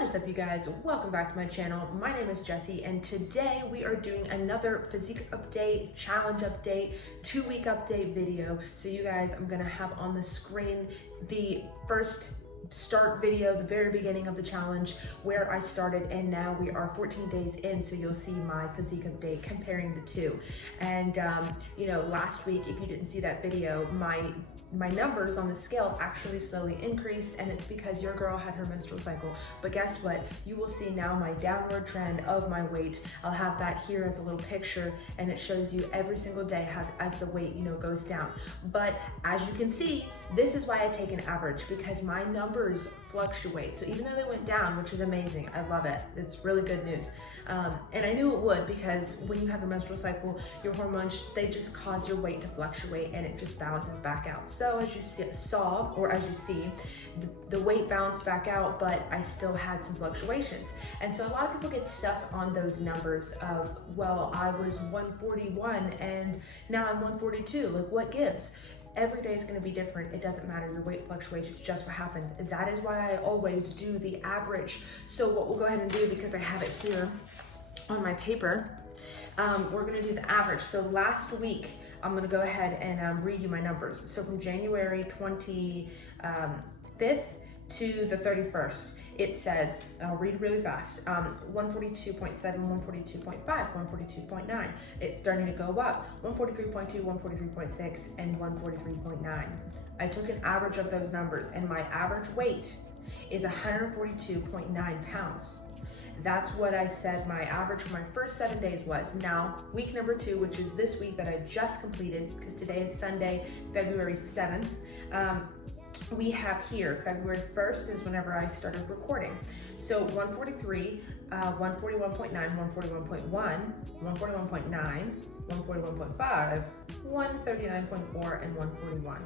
What is up, you guys? Welcome back to my channel. My name is Jessie, and today we are doing another physique update, challenge update, 2-week update video. So you guys, I'm gonna have on the screen the first start video, the very beginning of the challenge, where I started, and now we are 14 days in, so you'll see my physique update comparing the two. And you know, last week, if you didn't see that video, my numbers on the scale actually slowly increased, and it's because your girl had her menstrual cycle. But guess what? You will see now my downward trend of my weight. I'll have that here as a little picture, and it shows you every single day how, as the weight, you know, goes down. But as you can see, this is why I take an average, because my numbers fluctuate. So even though they went down, which is amazing, I love it. It's really good news. And I knew it would, because when you have a menstrual cycle, your hormones, they just cause your weight to fluctuate, and it just balances back out. So as you see, the weight balanced back out, but I still had some fluctuations. And so a lot of people get stuck on those numbers of, well, I was 141 and now I'm 142. Like, what gives? Every day is going to be different. It doesn't matter. Your weight fluctuates. It's just what happens. That is why I always do the average. So what we'll go ahead and do, because I have it here on my paper, we're going to do the average. So last week, I'm going to go ahead and read you my numbers. So from January 25th to the 31st, it says, I'll read really fast, 142.7, 142.5, 142.9. It's starting to go up, 143.2, 143.6, and 143.9. I took an average of those numbers, and my average weight is 142.9 pounds. That's what I said my average for my first 7 days was. Now, week number 2, which is this week that I just completed, because today is Sunday, February 7th, we have here, February 1st is whenever I started recording. So 143, 141.9, 141.1, 141.9, 141.5, 139.4, and 141.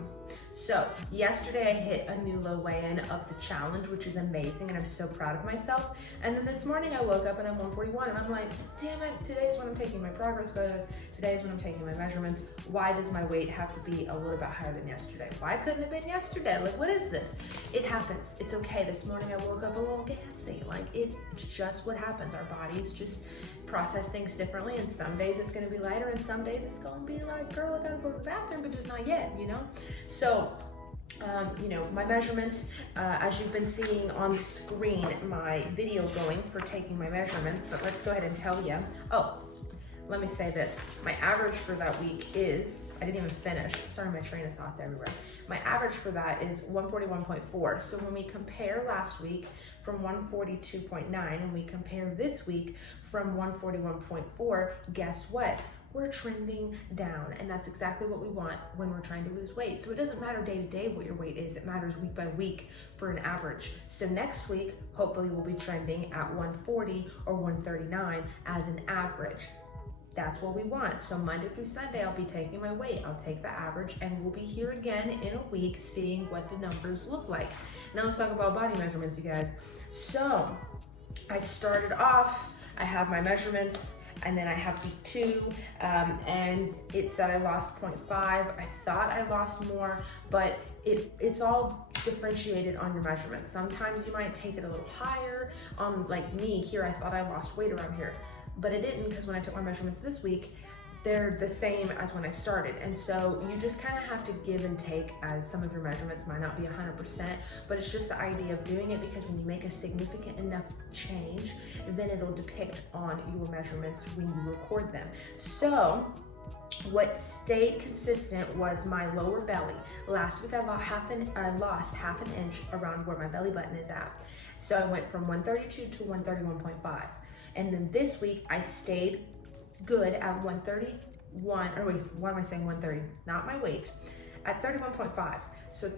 So yesterday I hit a new low weigh-in of the challenge, which is amazing, and I'm so proud of myself. And then this morning I woke up and I'm 141, and I'm like, damn it, today's when I'm taking my progress photos, today's when I'm taking my measurements. Why does my weight have to be a little bit higher than yesterday? Why couldn't it have been yesterday? Like, what is this? It happens. It's okay. This morning I woke up a little gassy. Like, it's just what happens. Our bodies just process things differently, and some days it's going to be lighter, and some days it's going to be like, girl, I gotta go to the bathroom, but just not yet, you know? So you know, my measurements, as you've been seeing on the screen, my video going for taking my measurements, but let's go ahead and tell you. Oh, let me say this. My average for that week is, I didn't even finish. Sorry, my train of thoughts everywhere. My average for that is 141.4. So when we compare last week from 142.9 and we compare this week from 141.4, guess what? We're trending down, and that's exactly what we want when we're trying to lose weight. So it doesn't matter day to day what your weight is, it matters week by week for an average. So next week, hopefully we'll be trending at 140 or 139 as an average. That's what we want. So Monday through Sunday, I'll be taking my weight. I'll take the average, and we'll be here again in a week seeing what the numbers look like. Now let's talk about body measurements, you guys. So I started off, I have my measurements, and then I have week 2, and it said I lost 0.5. I thought I lost more, but it's all differentiated on your measurements. Sometimes you might take it a little higher. Like me here, I thought I lost weight around here, but it didn't, because when I took my measurements this week, they're the same as when I started. And so you just kind of have to give and take, as some of your measurements might not be 100%, but it's just the idea of doing it, because when you make a significant enough change, then it'll depict on your measurements when you record them. So what stayed consistent was my lower belly. Last week I lost half an inch around where my belly button is at. So I went from 132 to 131.5. And then this week I stayed good at 131, or wait, why am I saying 130? Not my weight, at 31.5. So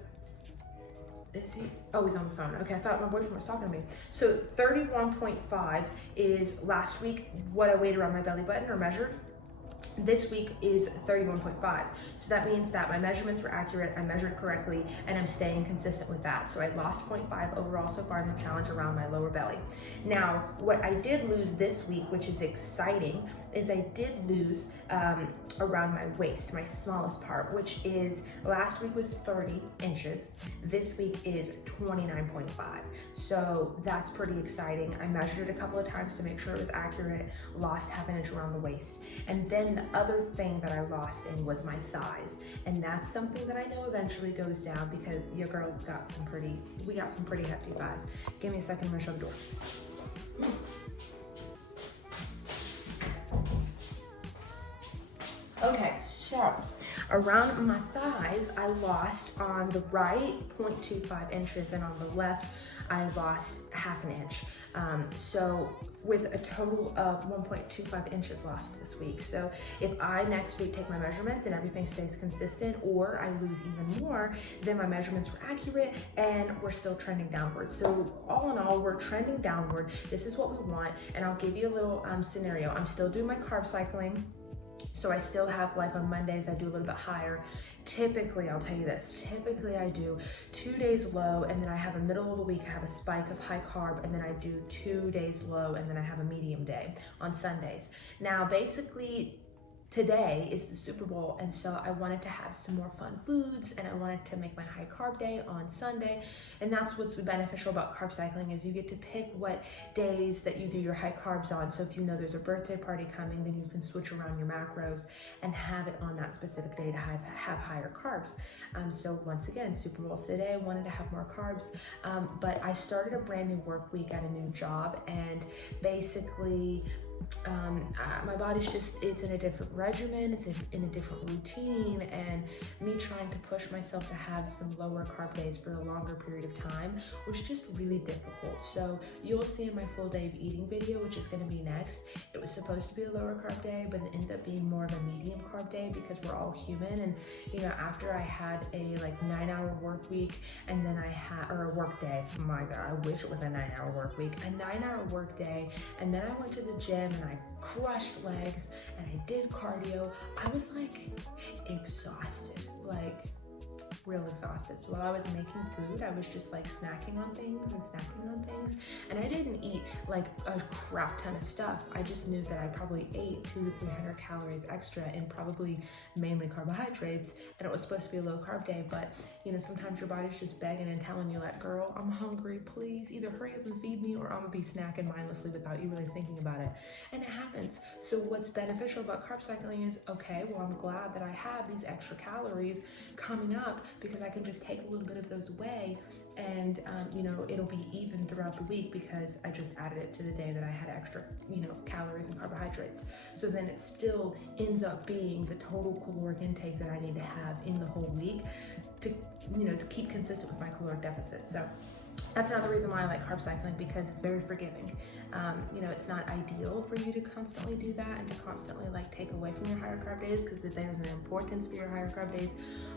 is he? Oh, he's on the phone. Okay, I thought my boyfriend was talking to me. So 31.5 is last week what I weighed around my belly button or measured. This week is 31.5. So that means that my measurements were accurate, I measured correctly, and I'm staying consistent with that. So I lost 0.5 overall so far in the challenge around my lower belly. Now, what I did lose this week, which is exciting, is I did lose around my waist, my smallest part, which is, last week was 30 inches. This week is 29.5. So that's pretty exciting. I measured it a couple of times to make sure it was accurate, lost half an inch around the waist. And then the other thing that I lost in was my thighs. And that's something that I know eventually goes down because your girl's got we got some pretty hefty thighs. Give me a second, I'm gonna shut the door. Okay, so around my thighs, I lost on the right 0.25 inches, and on the left, I lost half an inch. So with a total of 1.25 inches lost this week. So if I next week take my measurements and everything stays consistent, or I lose even more, then my measurements were accurate and we're still trending downward. So all in all, we're trending downward. This is what we want. And I'll give you a little scenario. I'm still doing my carb cycling. So I still have, like on Mondays, I do a little bit higher. Typically, I'll tell you this, typically I do 2 days low, and then I have a middle of the week, I have a spike of high carb, and then I do 2 days low, and then I have a medium day on Sundays. Now, basically, today is the Super Bowl, and so I wanted to have some more fun foods, and I wanted to make my high carb day on Sunday. And that's what's beneficial about carb cycling, is you get to pick what days that you do your high carbs on. So if you know there's a birthday party coming, then you can switch around your macros and have it on that specific day to have higher carbs. So once again, Super Bowl's today, I wanted to have more carbs, but I started a brand new work week at a new job, and basically my body's it's in a different regimen, it's in a different routine, and me trying to push myself to have some lower carb days for a longer period of time was just really difficult. So you'll see in my full day of eating video, which is going to be next, it was supposed to be a lower carb day, but it ended up being more of a medium carb day because we're all human. And you know, after I had a 9-hour work week, and then or a work day, my god, I wish it was a 9-hour work week, a 9-hour work day, and then I went to the gym and I crushed legs and I did cardio. I was exhausted, real exhausted. So while I was making food, I was just snacking on things, and I didn't eat a crap ton of stuff. I just knew that I probably ate 200 to 300 calories extra, and probably mainly carbohydrates, and it was supposed to be a low carb day. But you know, sometimes your body's just begging and telling you, girl, I'm hungry, please either hurry up and feed me, or I'm gonna be snacking mindlessly without you really thinking about it. And it happens. So what's beneficial about carb cycling is, okay, well, I'm glad that I have these extra calories coming up, because I can just take a little bit of those away, and you know, it'll be even throughout the week because I just added it to the day that I had extra, you know, calories and carbohydrates. So then it still ends up being the total caloric intake that I need to have in the whole week to, you know, to keep consistent with my caloric deficit. So that's another reason why I like carb cycling, because it's very forgiving. You know, it's not ideal for you to constantly do that and to constantly take away from your higher carb days, because there's an importance for your higher carb days.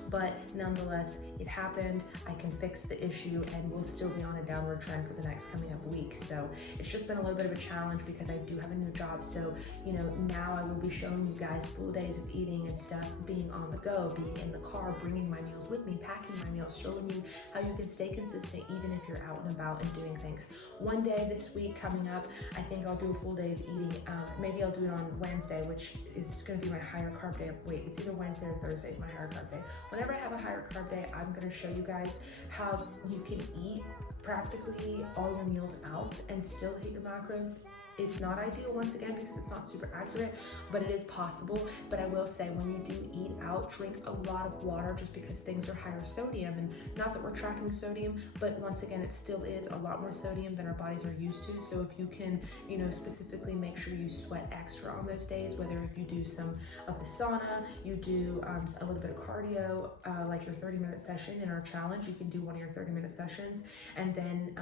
But nonetheless, it happened. I can fix the issue, and we'll still be on a downward trend for the next coming up week. So it's just been a little bit of a challenge because I do have a new job. So, you know, now I will be showing you guys full days of eating and stuff, being on the go, being in the car, bringing my meals with me, packing my meals, showing you how you can stay consistent even if you're out and about and doing things. One day this week coming up, I think I'll do a full day of eating. Maybe I'll do it on Wednesday, which is going to be my higher carb day. Wait, it's either Wednesday or Thursday is my higher carb day. Whenever I have a higher carb day, I'm going to show you guys how you can eat practically all your meals out and still hit your macros. It's not ideal, once again, because it's not super accurate, but it is possible. But I will say, when you do eat out, drink a lot of water, just because things are higher sodium. And not that we're tracking sodium, but once again, it still is a lot more sodium than our bodies are used to. So if you can, you know, specifically make sure you sweat extra on those days, whether if you do some of the sauna, you do a little bit of cardio, like your 30-minute session in our challenge, you can do one of your 30-minute sessions, and then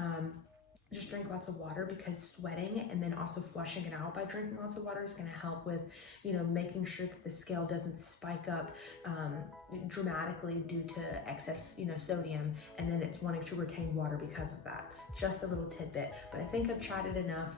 just drink lots of water, because sweating and then also flushing it out by drinking lots of water is going to help with, you know, making sure that the scale doesn't spike up dramatically due to excess, you know, sodium, and then it's wanting to retain water because of that. Just a little tidbit, but I think I've chatted enough.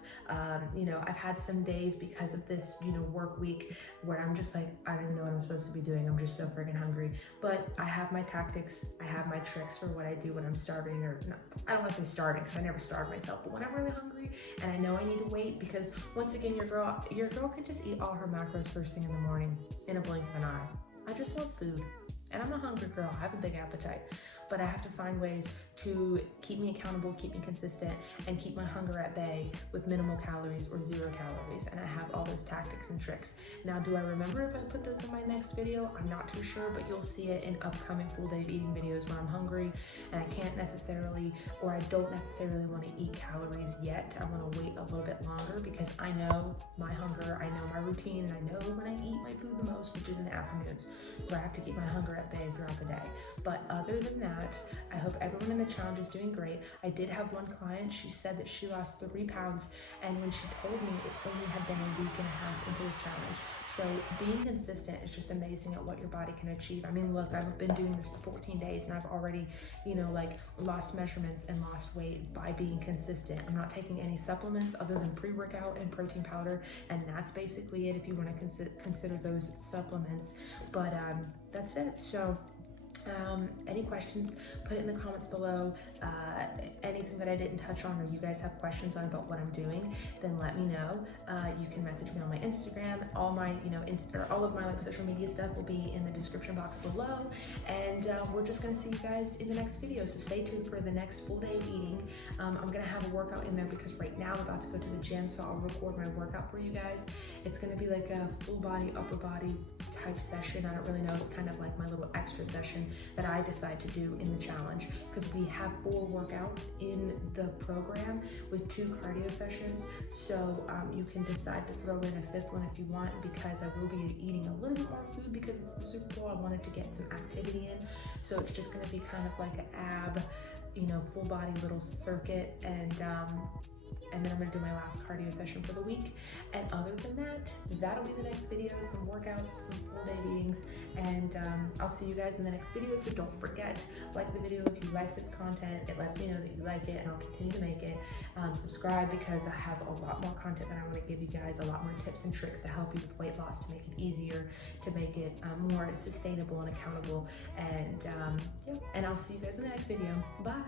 You know, I've had some days because of this, you know, work week where I'm just like, I don't even know what I'm supposed to be doing. I'm just so friggin' hungry, but I have my tactics. I have my tricks for what I do when I'm starving, or not, I don't want to say starving because I never starve myself, but when I'm really hungry and I know I need to wait, because once again, your girl can just eat all her macros first thing in the morning in a blink of an eye. I just love food, and I'm a hungry girl. I have a big appetite, but I have to find ways to keep me accountable, keep me consistent, and keep my hunger at bay with minimal calories or 0 calories. And I have all those tactics and tricks. Now, do I remember if I put those in my next video? I'm not too sure, but you'll see it in upcoming full day of eating videos when I'm hungry and I can't necessarily, or I don't necessarily want to eat calories yet. I want to wait a little bit longer because I know my hunger, I know my routine, and I know when I eat my food the most, which is in the afternoons. So I have to keep my hunger at bay throughout the day. But other than that, I hope everyone in the challenge is doing great. I did have one client, she said that she lost 3 pounds, and when she told me, it only had been a week and a half into the challenge. So being consistent is just amazing at what your body can achieve. I mean, look, I've been doing this for 14 days and I've already, you know, like lost measurements and lost weight by being consistent. I'm not taking any supplements other than pre-workout and protein powder, and that's basically it if you want to consider those supplements. But that's it. So any questions, put it in the comments below. Anything that I didn't touch on or you guys have questions on about what I'm doing, then let me know. You can message me on my Instagram. All my, you know, all of my like social media stuff will be in the description box below. And we're just gonna see you guys in the next video. So stay tuned for the next full day of eating. I'm gonna have a workout in there because right now I'm about to go to the gym, so I'll record my workout for you guys. It's gonna be like a full body, upper body type session. I don't really know. It's kind of like my little extra session that I decide to do in the challenge, because we have 4 workouts in the program with 2 cardio sessions. So you can decide to throw in a 5th one if you want, because I will be eating a little bit more food because it's the Super Bowl. I wanted to get some activity in. So it's just going to be kind of like an ab, you know, full body little circuit, and then I'm gonna do my last cardio session for the week. And other than that, that'll be the next video, some workouts, some full day meetings, and I'll see you guys in the next video. So don't forget, like the video if you like this content. It lets me know that you like it, and I'll continue to make it. Subscribe, because I have a lot more content that I want to give you guys, a lot more tips and tricks to help you with weight loss, to make it easier, to make it more sustainable and accountable. And yeah, and I'll see you guys in the next video. Bye.